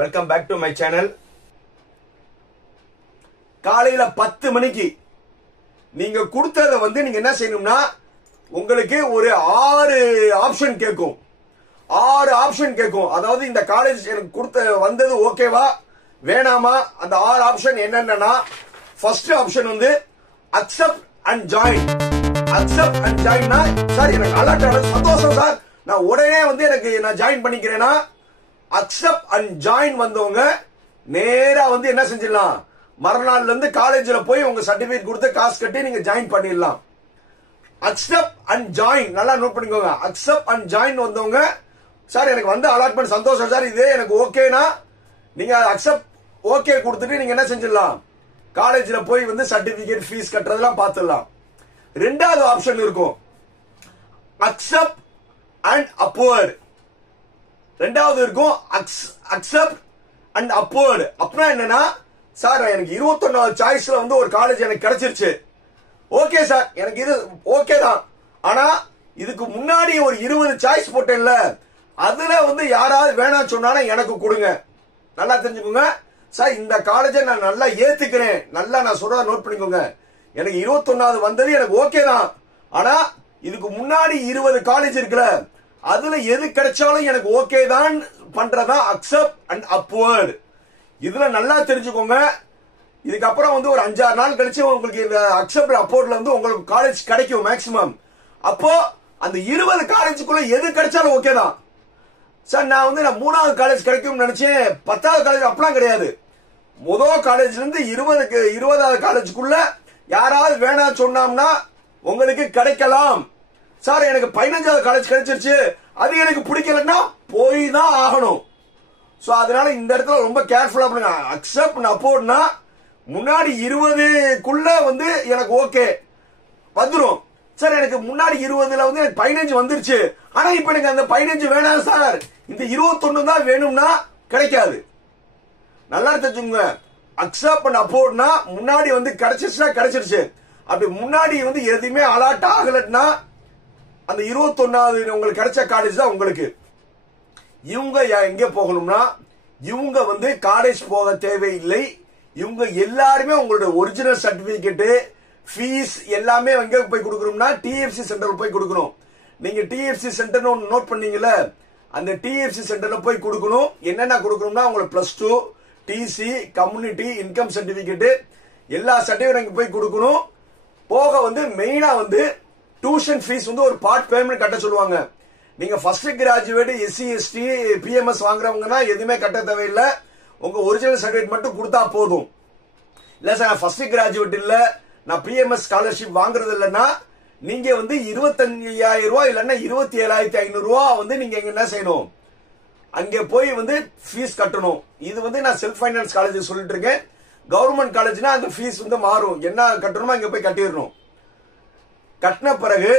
Welcome back to my channel. காலையில 10 மணிக்கு நீங்க கொடுத்தத நீங்க என்ன செய்யணும்னா, உங்களுக்கு ஒரு 6 ஆப்ஷன் கேட்கும். 6 ஆப்ஷன் கேட்கும். அதாவது இந்த காலேஜ் எனக்கு கொடுத்த வந்தது ஓகேவா வேணாமா, அந்த 6 ஆப்ஷன் என்னன்னா, first option accept and join. Accept and ஜாயின்னா, சார் எனக்கு அலர்ட் ஆனது சந்தோஷம் சார், நான் உடனே நான் ஜாயின் பண்ணிக்கிறேன்னா, அக்செப்ட் அண்ட் ஜாயின் வந்தவங்க நேரா என்ன செஞ்சிடலாம், மறுநாள்ல இருந்து காலேஜ்ல போய் உங்க சர்டிபிகேட் கொடுத்து காசு கட்டி நீங்க ஜாயின் பண்ணிடலாம். அக்செப்ட் அண்ட் ஜாயின் நல்லா நோட் பண்ணிக்கோங்க. அக்செப்ட் அண்ட் ஜாயின் வந்தவங்க, சார் எனக்கு அலாட்மெண்ட் சந்தோஷம் சார், இதே எனக்கு ஓகேனா நீங்க அக்செப்ட் ஓகே கொடுத்துட்டு நீங்க என்ன செஞ்சிடலாம், காலேஜ்ல போய் சர்டிபிகேட் ஃபீஸ் கட்டுறதெல்லாம் பார்த்துடலாம். ரெண்டாவது ஆப்ஷன் இருக்கும், அக்செப்ட் அண்ட் அப்வர்ட். ரெண்டாவது இருக்கும் அக்செப்ட் அண்ட் அப்வர்ட். அப்படின்னா என்னன்னா, சார் எனக்கு 21வது சாய்ஸ்ல ஒரு காலேஜ் எனக்கு கிடைச்சிருச்சு, ஓகே சார் எனக்கு இது ஓகே தான், ஆனா இதுக்கு முன்னாடி ஒரு 20 சாய்ஸ் போட்டேன்ல, அதுல யாராவது வேணாம் சொன்னாலும் எனக்கு கொடுங்க. நல்லா தெரிஞ்சுக்கோங்க சார், இந்த காலேஜை நான் நல்லா ஏத்துக்கிறேன், நல்லா நான் சொல்றத நோட் பண்ணிக்கோங்க. எனக்கு 21வது வந்தது எனக்கு ஓகே தான், ஆனா இதுக்கு முன்னாடி 20 காலேஜ் இருக்குல்ல, அதுல எது கிடைச்சாலும் எனக்கு ஓகே தான் பண்றதா அக்செப்ட் அண்ட் அப்வர்ட். இதுல நல்லா தெரிஞ்சுக்கோங்க. இதுக்கப்புறம் ஒரு 5-6 நாள் கழிச்சு உங்களுக்கு இந்த அக்செப்ட் அப்வர்ட்ல உங்களுக்கு காலேஜ் கிடைக்கும் மேக்சிமம். அப்போ அந்த 20 காலேஜுக்குள்ள எது கிடைச்சாலும் ஓகே தான் சார். நான் 3வது காலேஜ் கிடைக்கும் நினைச்சேன், 10வது காலேஜ் அப்படிலாம் கிடையாது. முதல் காலேஜ்ல இருந்து 20வது காலேஜுக்குள்ள யாராவது வேணாம் சொன்னோம்னா உங்களுக்கு கிடைக்கலாம். சார் எனக்கு 15வது காலேஜ் கிடைச்சிருச்சு, அது எனக்கு பிடிக்கலன்னா போய் தான் ஆகணும். சோ அதனால இந்த இடத்துல ரொம்ப கேர்ஃபுல்லா பண்ணுங்க. அக்செப்ட் அப்வர்ட்னா முன்னாடி 20க்குள்ள எனக்கு ஓகே வந்துரும். சார் எனக்கு முன்னாடி 20ல எனக்கு 15 வந்துருச்சு, ஆனா இப்ப எனக்கு அந்த 15 வேணாம் சார், இந்த 21 தான் வேணும்னா கிடைக்காது. நல்லா தெரிஞ்சுங்க. அக்செப்ட் அண்ட் அப்வர்ட்னா முன்னாடி கிடைச்சிருச்சுன்னா கிடைச்சிருச்சு, அப்படி முன்னாடி எதுவுமே அலாட் ஆகலன்னா அந்த 21வது உங்களுக்கு கிடைச்ச காலேஜ் தான் உங்களுக்கு. இவங்க எங்க போகணும்னா, இவங்க காலேஜ் போக தேவையில்லை. இவங்க எல்லாருமே உங்களோட ஒரிஜினல் சர்டிபிகேட் ஃபீஸ் எல்லாமே எங்க போய் கொடுக்கணும்னா, டிஎஃப்சி சென்டர்ல போய் கொடுக்கணும். நீங்க டிஎஃப்சி சென்டர் நோட் பண்ணீங்கல்ல, அந்த டிஎஃப்சி சென்டர்ல போய் கொடுக்கணும். என்னென்ன கொடுக்கணும்னா, உங்களுக்கு +2 டிசி கம்யூனிட்டி இன்கம் சர்டிபிகேட் எல்லா சர்டிபிகேட் போய் கொடுக்கணும். போக மெயினா டியூஷன் ஃபீஸ் ஒரு பார்ட் பேமெண்ட் கட்ட சொல்லுவாங்க. நீங்க first graduate SC ST PMS வாங்குறவங்கன்னா எதுவுமே கட்ட தேவையில்லை, உங்க ஒரிஜினல் சர்டிபிகேட் மட்டும் கொடுத்தா போதும். இல்ல சார் நான் ஃபர்ஸ்ட் கிராஜுவேட் இல்ல, நான் பிஎம்எஸ் ஸ்காலர்ஷிப் வாங்குறது இல்லைன்னா நீங்க 25,000 ரூபாய் இல்லன்னா 27,500 ரூபாய் நீங்க என்ன செய்யணும், அங்க போய் ஃபீஸ் கட்டணும். இது நான் செல்ஃப் ஃபைனான்ஸ் காலேஜ் சொல்லிட்டு இருக்கேன். கவர்மெண்ட் காலேஜ்னா அந்த ஃபீஸ் மாறும், என்ன கட்டணுமோ அங்க போய் கட்டிடணும். கட்டின பிறகு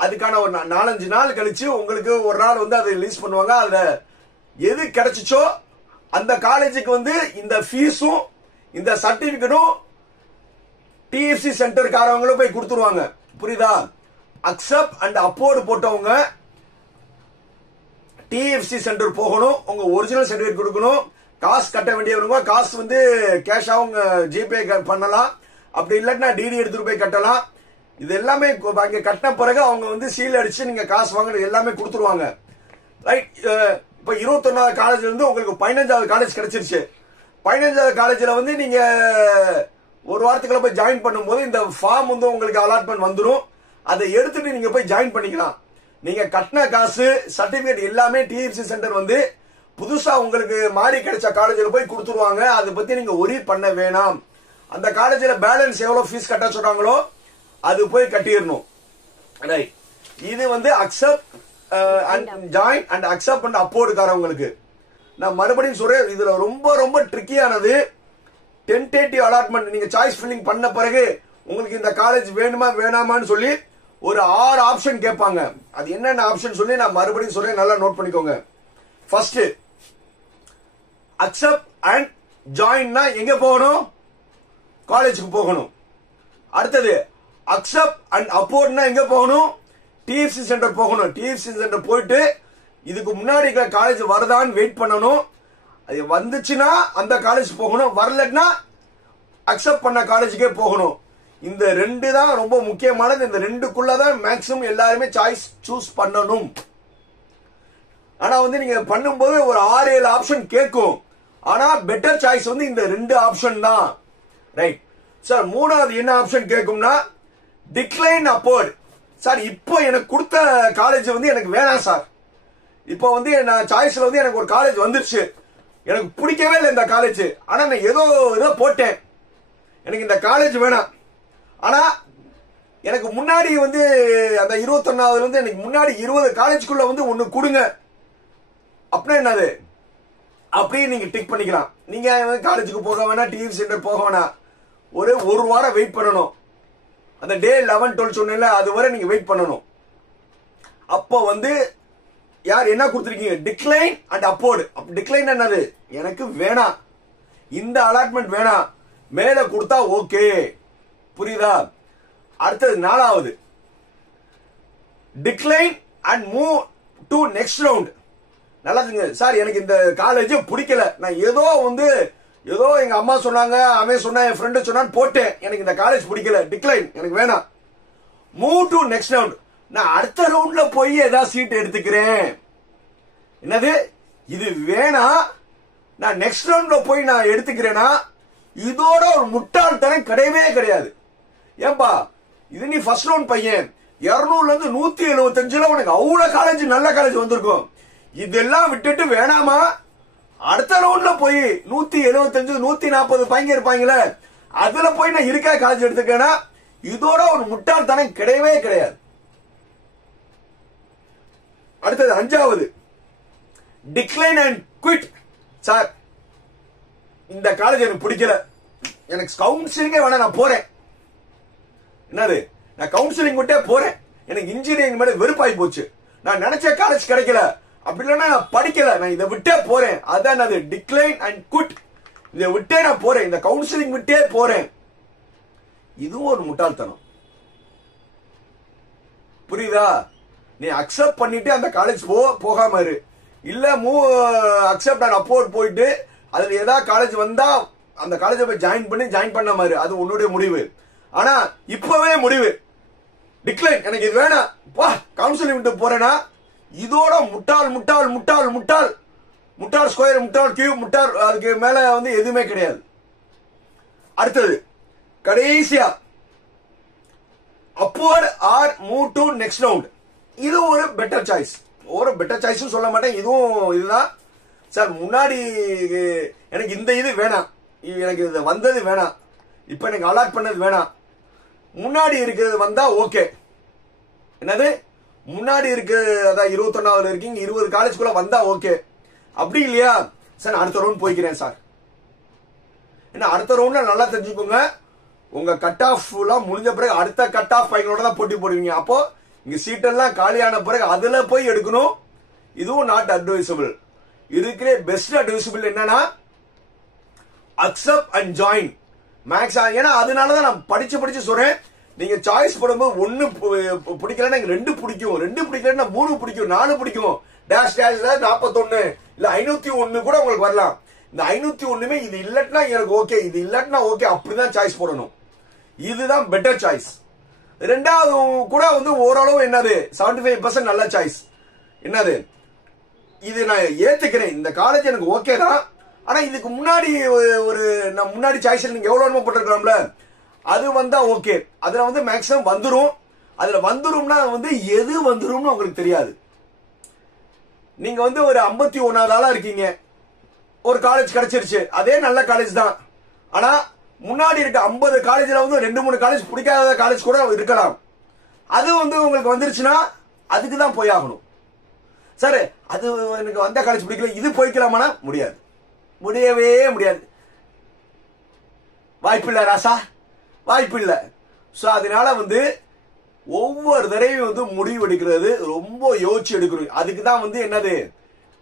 அதுக்கான ஒரு 4-5 நாள் கழிச்சு உங்களுக்கு ஒரு நாள் அதை ரிலீஸ் பண்ணுவாங்க. அதுல எது கிடைச்சிச்சோ அந்த காலேஜுக்கு இந்த ஃபீஸும் இந்த சர்டிபிகேட்டும் டிஎஃப்சி சென்டர்காரங்களும் போய் கொடுத்துருவாங்க. புரியுதா? அக்செப்ட் அண்ட் அப்வர்ட் போட்டவங்க டிஎஃப்சி சென்டர் போகணும், உங்க ஒரிஜினல் சர்டிபிகேட் கொடுக்கணும். காசு கட்ட வேண்டியவங்க காசு கேஷாவும் ஜிபே பண்ணலாம், அப்படி இல்லாட்டினா டிடி எடுத்துட்டு போய் கட்டலாம். இது எல்லாமே அங்க கட்டின பிறகு அவங்க சீல் அடிச்சு நீங்க காசு வாங்குறது எல்லாமே கொடுத்துருவாங்க. ரைட். இப்ப 21வது காலேஜ்ல இருந்து உங்களுக்கு 15வது காலேஜ் கிடைச்சிருச்சு. 15வது காலேஜ்ல நீங்க ஒரு வாரத்துக்குள்ள போய் ஜாயின் பண்ணும்போது இந்த ஃபார்ம் உங்களுக்கு அலாட்மெண்ட் வந்துடும். அதை எடுத்துட்டு நீங்க போய் ஜாயின் பண்ணிக்கலாம். நீங்க கட்டின காசு சர்டிபிகேட் எல்லாமே டிஎஃப்சி சென்டர் புதுசா உங்களுக்கு மாறி கிடைச்ச காலேஜ்ல போய் கொடுத்துருவாங்க. அதை பத்தி நீங்க ஒரி பண்ண வேணாம். அந்த காலேஜ்ல பேலன்ஸ் எவ்வளவு ஃபீஸ் கட்ட சொல்றாங்களோ அது போய் கட்டிடணும். இது accept and join and accept and upward காரவங்களுக்கு. நான் மறுபடியும் சொல்றேன், இதுல ரொம்ப ரொம்ப ட்ரிக்கியானது டென்டேட்டிவ் அலாட்மெண்ட். நீங்க சாய்ஸ் ஃபில்லிங் பண்ண பிறகு உங்களுக்கு இந்த காலேஜ் வேணுமா வேணாமான்னு சொல்லி ஒரு 6 ஆப்ஷன் கேட்பாங்க. அது என்னென்ன ஆப்ஷன் சொல்லி நான் மறுபடியும் சொல்றேன், நல்லா நோட் பண்ணிக்கோங்க. ஃபர்ஸ்ட் அக்செப்ட் அண்ட் ஜாயின்னா எங்க போகணும், காலேஜுக்கு போகணும். அடுத்தது அக்செப்ட் அண்ட் அப்வர்ட்னா எங்க போகணும், டிஎஃப்சி சென்டர் போகணும். டிஎஃப்சி சென்டர் போயிட்டு இதுக்கு முன்னாடி காலேஜ் வருதான்னு வெயிட் பண்ணணும். அது வந்துச்சுன்னா அந்த காலேஜ் போகணும், வரலன்னா அக்செப்ட் பண்ண காலேஜுக்கே போகணும். இந்த ரெண்டு தான் ரொம்ப முக்கியமானது. இந்த ரெண்டுக்குள்ளதான் மேக்ஸிமம் எல்லாருமே சாய்ஸ் சூஸ் பண்ணணும். ஆனா வந்து நீங்க பண்ணும்போது ஒரு 6-7 ஆப்ஷன் கேட்கும். ஆனா பெட்டர் சாய்ஸ் வந்து இந்த ரெண்டு ஆப்ஷன் தான். Right sir. மூணாவது என்ன ஆப்ஷன் கேட்கும்னா டிக்ளைன் அப்போர்ட். சார் இப்போ எனக்கு கொடுத்த காலேஜ் வந்து எனக்கு வேணாம் சார். இப்போ வந்து நான் சாய்ஸ்ல வந்து எனக்கு ஒரு காலேஜ் வந்துருச்சு, எனக்கு பிடிக்கவே இல்லை இந்த காலேஜ், ஆனா நான் ஏதோ போட்டேன், எனக்கு இந்த காலேஜ் வேணாம். ஆனா எனக்கு முன்னாடி வந்து அந்த 21வது வந்து எனக்கு முன்னாடி 20 காலேஜ்க்குள்ள வந்து ஒண்ணு கொடுங்க அப்படின்னா என்னது அப்படியே நீங்க டிக் பண்ணிக்கலாம். நீங்க காலேஜுக்கு போக வேணா, டிவி சென்டர் போக வேணா, ஒரு வாரம் வெயிட் பண்ணணும். அந்த டே 11, 12 சொன்னேன்ல, அது வரை நீங்க வெயிட் பண்ணணும். அப்போ வந்து யார் என்ன கொடுத்துருக்கீங்க, டிக்ளைன் அண்ட் அப்போர்டு. டிக்ளைன் என்னது, எனக்கு வேணாம், இந்த அலாட்மெண்ட் வேணாம், மேல கொடுத்தா ஓகே. புரியுதா? அடுத்தது 4வது decline and move to next round. நல்லதுங்க சார், எனக்கு இந்த காலேஜ் பிடிக்கல, நான் ஏதோ எங்க அம்மா சொன்னாங்க, அவன் சொன்னா, என் ஃப்ரெண்டு சொன்னான்னு போட்டேன், எனக்கு இந்த காலேஜ் பிடிக்கல, டிக்ளைன், எனக்கு வேணாம். மூவ் டு நெக்ஸ்ட் ரவுண்ட், நான் அடுத்த ரவுண்ட்ல போய் ஏதாவது சீட் எடுத்துக்கிறேன். என்னது, இது வேணாம், நான் நெக்ஸ்ட் ரவுண்ட்ல போய் நான் எடுத்துக்கிறேன்னா இதோட ஒரு முட்டாள்தனம் கிடையவே கிடையாது. ஏன்பா, இது நீ ஃபர்ஸ்ட் ரவுண்ட் பையன், 200ல இருந்து 175ல உனக்கு அவ்வளவு காலேஜ், நல்ல காலேஜ் வந்திருக்கும். இதெல்லாம் விட்டுட்டு வேணாமா, அடுத்த ரவுண்ட்ல போய் 175, 140 பையங்க இருப்பாங்களே, அதுல போய் நான் இருக்க காலேஜ் எடுத்துக்கேன்னா இதோட ஒரு முட்டாள்தனம் கிடையவே கிடையாது. அடுத்தது 5வது டிக்ளைன் அண்ட் குவிட். சார், இந்த காலேஜ் எனக்கு பிடிக்கல, எனக்கு கவுன்சிலிங்கே வேணா, நான் போறேன். என்னது, நான் கவுன்சிலிங் விட்டே போறேன், எனக்கு இன்ஜினியரிங் மேல வெறுப்பாய் போச்சு, நான் நினைச்ச காலேஜ் கிடைக்கல, அப்படி இல்லைன்னா நான் படிக்கல, நான் இதை விட்டே போறேன். அதான் அது டிக்ளைன் அண்ட் குவிட். இதை விட்டே நான் போறேன், இந்த கவுன்சிலிங் விட்டே போறேன். இதுவும் ஒரு முட்டாள்தனம். புரியுதா? நீ அக்செப்ட் பண்ணிட்டு அந்த காலேஜ் போகாம இரு, இல்ல அக்செப்ட் அண்ட் அப்போர்ட் போயிட்டு அதுல ஏதாவது காலேஜ் வந்தா அந்த காலேஜை போய் ஜாயின் பண்ண மாதிரி, அது உன்னுடைய முடிவு. ஆனா இப்பவே முடிவு டிக்ளைன், எனக்கு இது வேணாம், கவுன்சிலிங் விட்டு போறேன்னா இதோட முட்டாள் முட்டாள் முட்டாள் முட்டாள் முட்டாள் ஸ்கொயர், முட்டாள் கியூப், முட்டாள், அதுக்கு மேல வந்து எதுவுமே கிடையாது. அடுத்தது கடைசியா abort or move to next round. இது ஒரு பெட்டர் சாய்ஸ். ஒரு பெட்டர் சாய்ஸ் சொல்ல மாட்டேன், இதுவும் இதுதான். சார், முன்னாடி எனக்கு இந்த இது வேணாம், எனக்கு இது வந்தது வேணாம், இப்ப எனக்கு அலாட் பண்ணது வேணாம், முன்னாடி இருக்கிறது வந்தா ஓகே. என்னது, முன்னாடி இருக்கு, அதான் 21வது இருக்கீங்க, 20 காலேஜ்குள்ள வந்தா ஓகே. அப்படி இல்லையா சார், அடுத்த ரவுண்ட் போய்க்கிறேன் சார். ஏன்னா அடுத்த ரவுண்ட்ல நல்லா தெரிஞ்சுக்கோங்க, உங்க கட் ஆஃப் எல்லாம் முடிஞ்ச பிறகு அடுத்த கட் ஆஃப் பையனோட தான் போட்டி போடுவீங்க. அப்போ இங்க சீட்டெல்லாம் காலியான பிறகு அதுல போய் எடுக்கணும். இதுவும் நாட் அட்வைசபிள். இருக்கிற பெஸ்ட் அட்வைசபிள் என்னன்னா அக்செப்ட் அண்ட் ஜாயின் மேக்ஸ். ஏன்னா அதனாலதான் நான் படிச்சு சொல்றேன், நீங்க சாய்ஸ் போடும்போது 1 பிடிக்கலன்னா 2 பிடிக்கும், 2 பிடிக்கலன்னா 3 பிடிக்கும், 4 பிடிக்கும், டேஷ் டேஷ்ல 41 இல்ல 501 கூட உங்களுக்கு வரலாம். இந்த 501மே இது இல்லட்னா எனக்கு ஓகே, இது இல்லட்னா ஓகே, அப்படிதான் சாய்ஸ் போடணும். இதுதான் பெட்டர் சாய்ஸ். ரெண்டாவது கூட வந்து ஓரளவு என்னது 75% நல்ல சாய்ஸ். என்னது, இது நான் ஏத்துக்கிறேன், இந்த காலேஜ் எனக்கு ஓகே தான், ஆனா இதுக்கு முன்னாடி நான் முன்னாடி சாய்ஸ்ல நீங்க எவ்வளவு போட்டிருக்கலாம்ல, அது வந்தா ஓகே. அதுல வந்து மேக்ஸிமம் வந்துரும். அதுல வந்துரும்னா வந்து எது வந்துரும்னு உங்களுக்கு தெரியாது. நீங்க வந்து ஒரு 51வது ஆளா இருக்கீங்க, ஒரு காலேஜ் கிடைச்சிருச்சு, அதே நல்ல காலேஜ் தான், ஆனா முன்னாடி இருக்க 50 காலேஜ்ல வந்து 2-3 காலேஜ் பிடிக்காத காலேஜ் கூட இருக்கலாம். அது வந்து உங்களுக்கு வந்துருச்சுன்னா அதுக்கு தான் போய் ஆகணும். சரி, அது எனக்கு வந்த காலேஜ் பிடிக்கல, இது போய்க்கலாமானா முடியாது, முடியவே முடியாது, வாய்ப்பில்லை ராசா, வாய்ப்பில்லை. சோ அதனால வந்து ஒவ்வொரு தடவையும் வந்து முடிவு எடுக்கிறது ரொம்ப யோசிச்சு எடுக்கணும். அதுக்கு தான் வந்து என்னது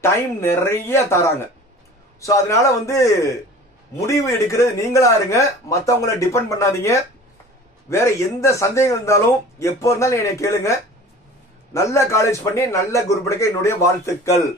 டைம் நிறைய தராங்க. சோ அதனால வந்து முடிவு எடுக்கிறது நீங்களா இருங்க, மத்தவங்களை டிபெண்ட் பண்ணாதீங்க. வேற எந்த சந்தேகம் இருந்தாலும் எப்போ இருந்தாலும் என்னை கேளுங்க. நல்ல காலேஜ் பண்ணி நல்ல குரூப் எடுக்க என்னுடைய வாழ்த்துக்கள்.